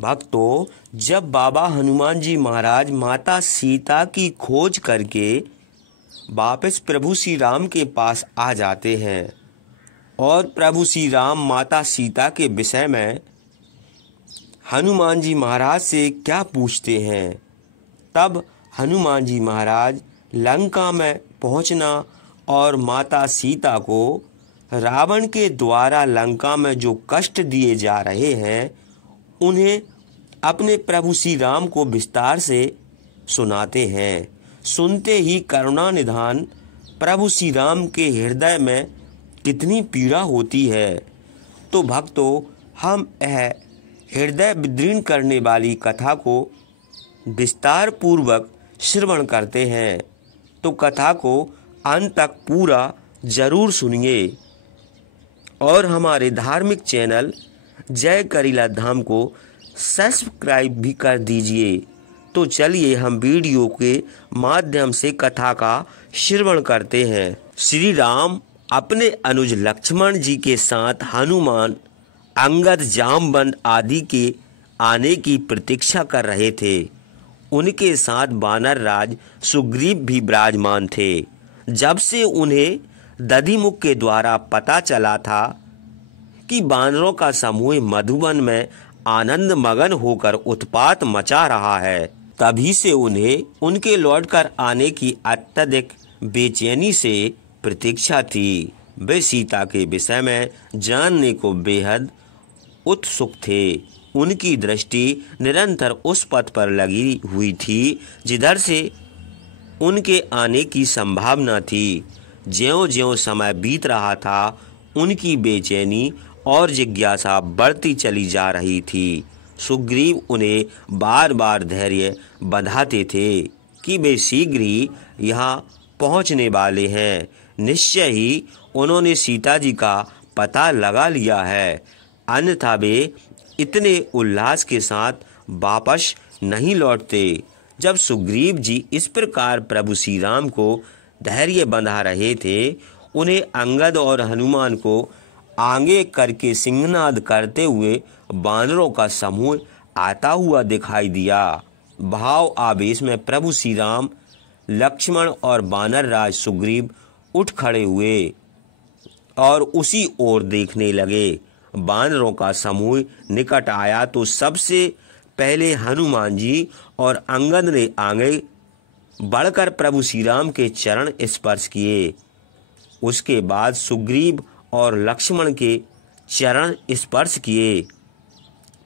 भक्तों, जब बाबा हनुमान जी महाराज माता सीता की खोज करके वापस प्रभु श्री राम के पास आ जाते हैं और प्रभु श्री राम माता सीता के विषय में हनुमान जी महाराज से क्या पूछते हैं, तब हनुमान जी महाराज लंका में पहुंचना और माता सीता को रावण के द्वारा लंका में जो कष्ट दिए जा रहे हैं उन्हें अपने प्रभु श्री राम को विस्तार से सुनाते हैं। सुनते ही करुणा निधान प्रभु श्री राम के हृदय में कितनी पीड़ा होती है। तो भक्तों, हम यह हृदय विदीर्ण करने वाली कथा को विस्तार पूर्वक श्रवण करते हैं, तो कथा को अंत तक पूरा जरूर सुनिए और हमारे धार्मिक चैनल जय करीला धाम को सब्सक्राइब भी कर दीजिए। तो चलिए हम वीडियो के माध्यम से कथा का श्रवण करते हैं। श्री राम अपने अनुज लक्ष्मण जी के साथ हनुमान, अंगद, जामवंत आदि के आने की प्रतीक्षा कर रहे थे। उनके साथ वानर राज सुग्रीव भी विराजमान थे। जब से उन्हें दधिमुख के द्वारा पता चला था कि वानरों का समूह मधुवन में आनंद मगन होकर उत्पात मचा रहा है, तभी से उन्हें उनके लौटकर आने की अत्यधिक बेचैनी से प्रतीक्षा थी। वे सीता के विषय में जानने को बेहद उत्सुक थे। उनकी दृष्टि निरंतर उस पथ पर लगी हुई थी जिधर से उनके आने की संभावना थी। ज्यों-ज्यों समय बीत रहा था, उनकी बेचैनी और जिज्ञासा बढ़ती चली जा रही थी। सुग्रीव उन्हें बार बार धैर्य बंधाते थे कि वे शीघ्र ही यहाँ पहुँचने वाले हैं। निश्चय ही उन्होंने सीता जी का पता लगा लिया है, अन्यथा वे इतने उल्लास के साथ वापस नहीं लौटते। जब सुग्रीव जी इस प्रकार प्रभु श्री राम को धैर्य बंधा रहे थे, उन्हें अंगद और हनुमान को आगे करके सिंहनाद करते हुए वानरों का समूह आता हुआ दिखाई दिया। भाव आवेश में प्रभु श्री राम, लक्ष्मण और वानर राज सुग्रीव उठ खड़े हुए और उसी ओर देखने लगे। वानरों का समूह निकट आया तो सबसे पहले हनुमान जी और अंगद ने आगे बढ़कर प्रभु श्री राम के चरण स्पर्श किए। उसके बाद सुग्रीव और लक्ष्मण के चरण स्पर्श किए।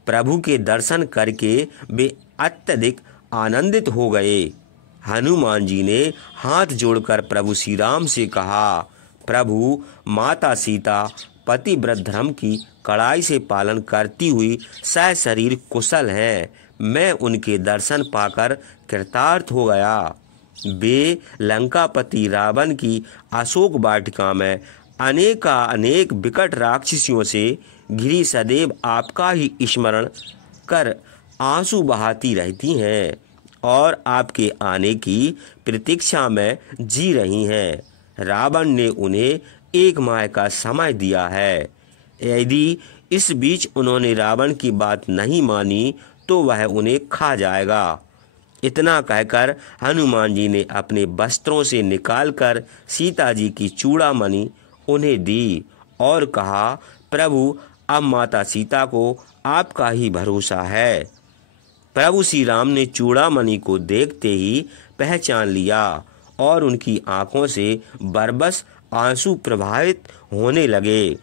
प्रभु के दर्शन करके वे अत्यधिक आनंदित हो गए। हनुमान जी ने हाथ जोड़कर प्रभु श्री राम से कहा, प्रभु, माता सीता पतिव्रत धर्म की कड़ाई से पालन करती हुई सशरीर कुशल हैं। मैं उनके दर्शन पाकर कृतार्थ हो गया। वे लंकापति रावण की अशोक वाटिका में अनेक विकट राक्षसियों से घिरी सदैव आपका ही स्मरण कर आंसू बहाती रहती हैं और आपके आने की प्रतीक्षा में जी रही हैं। रावण ने उन्हें 1 माह का समय दिया है। यदि इस बीच उन्होंने रावण की बात नहीं मानी तो वह उन्हें खा जाएगा। इतना कहकर हनुमान जी ने अपने वस्त्रों से निकालकर सीता जी की चूड़ामणि उन्हें दी और कहा, प्रभु, अब माता सीता को आपका ही भरोसा है। प्रभु श्री राम ने चूड़ामणि को देखते ही पहचान लिया और उनकी आंखों से बरबस आंसू प्रवाहित होने लगे।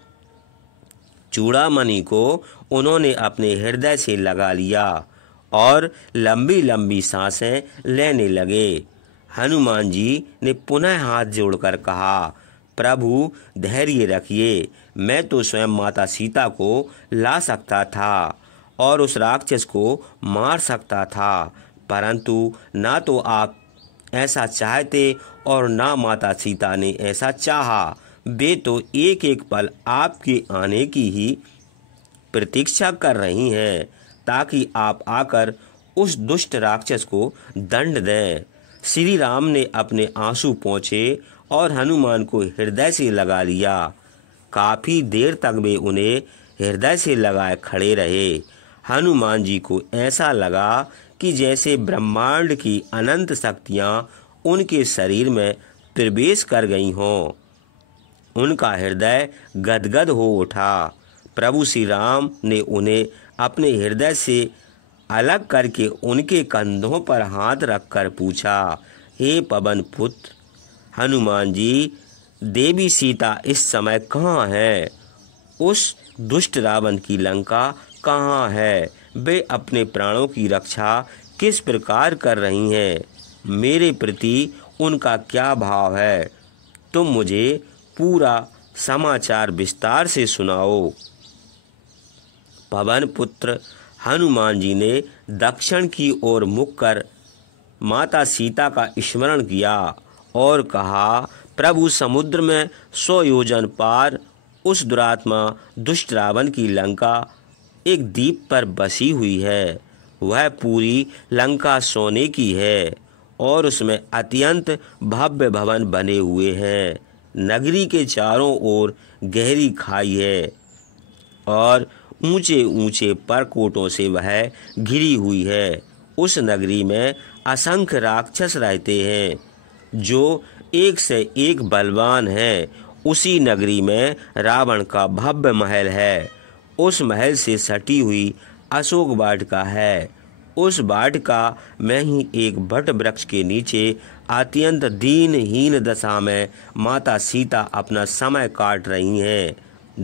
चूड़ामणि को उन्होंने अपने हृदय से लगा लिया और लंबी लंबी सांसें लेने लगे। हनुमान जी ने पुनः हाथ जोड़कर कहा, प्रभु, धैर्य रखिए। मैं तो स्वयं माता सीता को ला सकता था और उस राक्षस को मार सकता था, परंतु ना तो आप ऐसा चाहते और ना माता सीता ने ऐसा चाहा। वे तो एक एक पल आपके आने की ही प्रतीक्षा कर रही हैं ताकि आप आकर उस दुष्ट राक्षस को दंड दें। श्री राम ने अपने आंसू पोंछे और हनुमान को हृदय से लगा लिया। काफी देर तक वे उन्हें हृदय से लगाए खड़े रहे। हनुमान जी को ऐसा लगा कि जैसे ब्रह्मांड की अनंत शक्तियाँ उनके शरीर में प्रवेश कर गई हों। उनका हृदय गदगद हो उठा। प्रभु श्री राम ने उन्हें अपने हृदय से अलग करके उनके कंधों पर हाथ रखकर पूछा, हे पवन पुत्र हनुमान जी, देवी सीता इस समय कहाँ है? उस दुष्ट रावण की लंका कहाँ है? वे अपने प्राणों की रक्षा किस प्रकार कर रही हैं? मेरे प्रति उनका क्या भाव है? तुम मुझे पूरा समाचार विस्तार से सुनाओ। पवन पुत्र हनुमान जी ने दक्षिण की ओर मुख कर माता सीता का स्मरण किया और कहा, प्रभु समुद्र में 100 योजन पार उस दुरात्मा दुष्ट रावण की लंका एक द्वीप पर बसी हुई है। वह पूरी लंका सोने की है और उसमें अत्यंत भव्य भवन बने हुए हैं। नगरी के चारों ओर गहरी खाई है और ऊंचे ऊंचे परकोटों से वह घिरी हुई है। उस नगरी में असंख्य राक्षस रहते हैं जो एक से एक बलवान हैं। उसी नगरी में रावण का भव्य महल है। उस महल से सटी हुई अशोक वाटिका है। उस वाटिका में ही एक वट वृक्ष के नीचे अत्यंत दीनहीन दशा में माता सीता अपना समय काट रही हैं।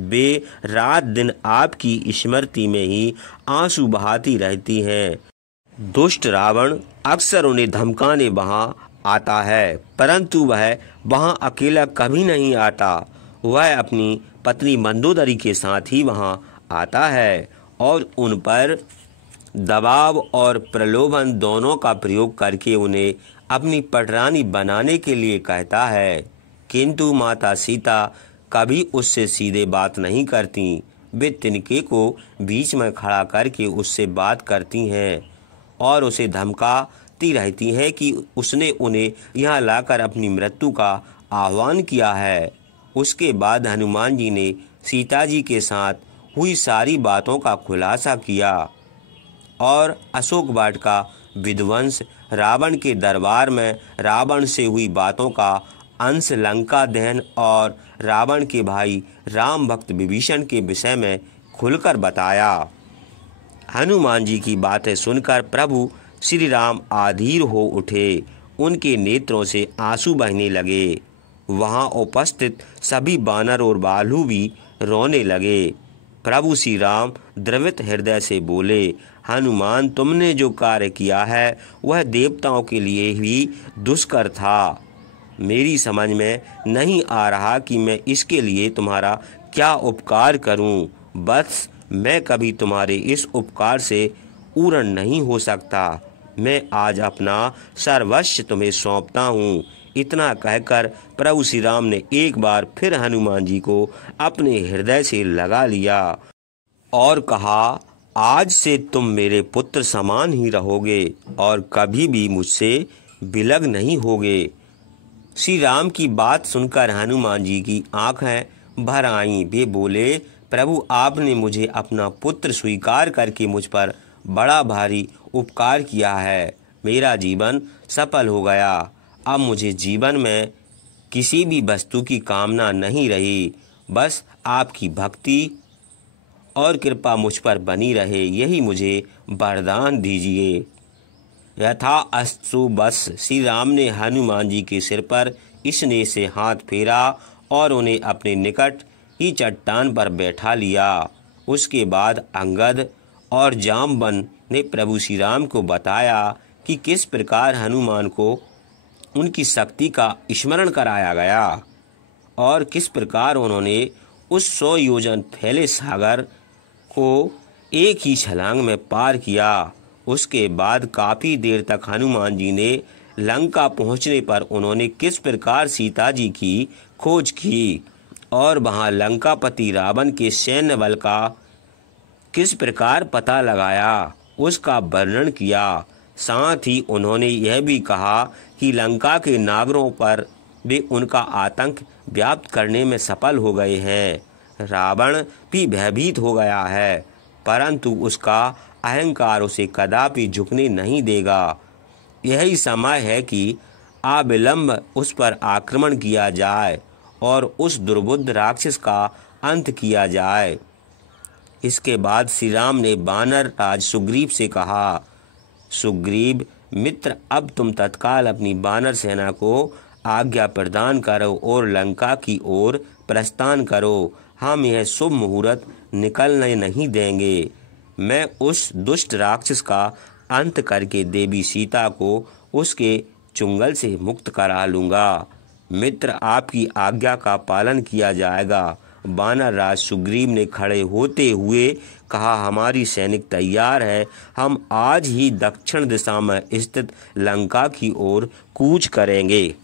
वे रात दिन आपकी स्मृति में ही आंसू बहाती रहती हैं। दुष्ट रावण अक्सर उन्हें धमकाने वहाँ आता है, परंतु वह वहाँ अकेला कभी नहीं आता। वह अपनी पत्नी मंदोदरी के साथ ही वहाँ आता है और उन पर दबाव और प्रलोभन दोनों का प्रयोग करके उन्हें अपनी पटरानी बनाने के लिए कहता है। किंतु माता सीता कभी उससे सीधे बात नहीं करती। वे तिनके को बीच में खड़ा करके उससे बात करती हैं और उसे धमकाती रहती हैं कि उसने उन्हें यहाँ लाकर अपनी मृत्यु का आह्वान किया है। उसके बाद हनुमान जी ने सीता जी के साथ हुई सारी बातों का खुलासा किया और अशोक वाटिका विध्वंस, रावण के दरबार में रावण से हुई बातों का अंश, लंका दहन और रावण के भाई राम भक्त विभीषण के विषय में खुलकर बताया। हनुमान जी की बातें सुनकर प्रभु श्री राम अधीर हो उठे। उनके नेत्रों से आंसू बहने लगे। वहां उपस्थित सभी बानर और भालू भी रोने लगे। प्रभु श्री राम द्रवित हृदय से बोले, हनुमान, तुमने जो कार्य किया है वह देवताओं के लिए ही दुष्कर था। मेरी समझ में नहीं आ रहा कि मैं इसके लिए तुम्हारा क्या उपकार करूं। बस मैं कभी तुम्हारे इस उपकार से पूर्ण नहीं हो सकता। मैं आज अपना सर्वस्व तुम्हें सौंपता हूँ। इतना कहकर प्रभु श्री राम ने एक बार फिर हनुमान जी को अपने हृदय से लगा लिया और कहा, आज से तुम मेरे पुत्र समान ही रहोगे और कभी भी मुझसे विलग नहीं होगे। श्री राम की बात सुनकर हनुमान जी की आंखें भर आईं। वे बोले, प्रभु, आपने मुझे अपना पुत्र स्वीकार करके मुझ पर बड़ा भारी उपकार किया है। मेरा जीवन सफल हो गया। अब मुझे जीवन में किसी भी वस्तु की कामना नहीं रही। बस आपकी भक्ति और कृपा मुझ पर बनी रहे, यही मुझे वरदान दीजिए। यथा अस्तु। बस श्री राम ने हनुमान जी के सिर पर स्नेह से हाथ फेरा और उन्हें अपने निकट ही चट्टान पर बैठा लिया। उसके बाद अंगद और जामवन ने प्रभु श्री राम को बताया कि किस प्रकार हनुमान को उनकी शक्ति का स्मरण कराया गया और किस प्रकार उन्होंने उस 100 योजन फैले सागर को एक ही छलांग में पार किया। उसके बाद काफ़ी देर तक हनुमान जी ने लंका पहुंचने पर उन्होंने किस प्रकार सीता जी की खोज की और वहां लंकापति रावण के सैन्य बल का किस प्रकार पता लगाया, उसका वर्णन किया। साथ ही उन्होंने यह भी कहा कि लंका के नागरों पर वे उनका आतंक व्याप्त करने में सफल हो गए हैं। रावण भी भयभीत हो गया है। परंतु उसका अहंकार उसे कदापि झुकने नहीं देगा। यही समय है कि अविलंब उस पर आक्रमण किया जाए और उस दुर्बुद्ध राक्षस का अंत किया जाए। इसके बाद श्री राम ने वानर राज सुग्रीव से कहा, सुग्रीव मित्र, अब तुम तत्काल अपनी वानर सेना को आज्ञा प्रदान करो और लंका की ओर प्रस्थान करो। हम यह शुभ मुहूर्त निकलने नहीं देंगे। मैं उस दुष्ट राक्षस का अंत करके देवी सीता को उसके चुंगल से मुक्त करा लूँगा। मित्र, आपकी आज्ञा का पालन किया जाएगा। वानर राज सुग्रीव ने खड़े होते हुए कहा, हमारी सैनिक तैयार है। हम आज ही दक्षिण दिशा में स्थित लंका की ओर कूच करेंगे।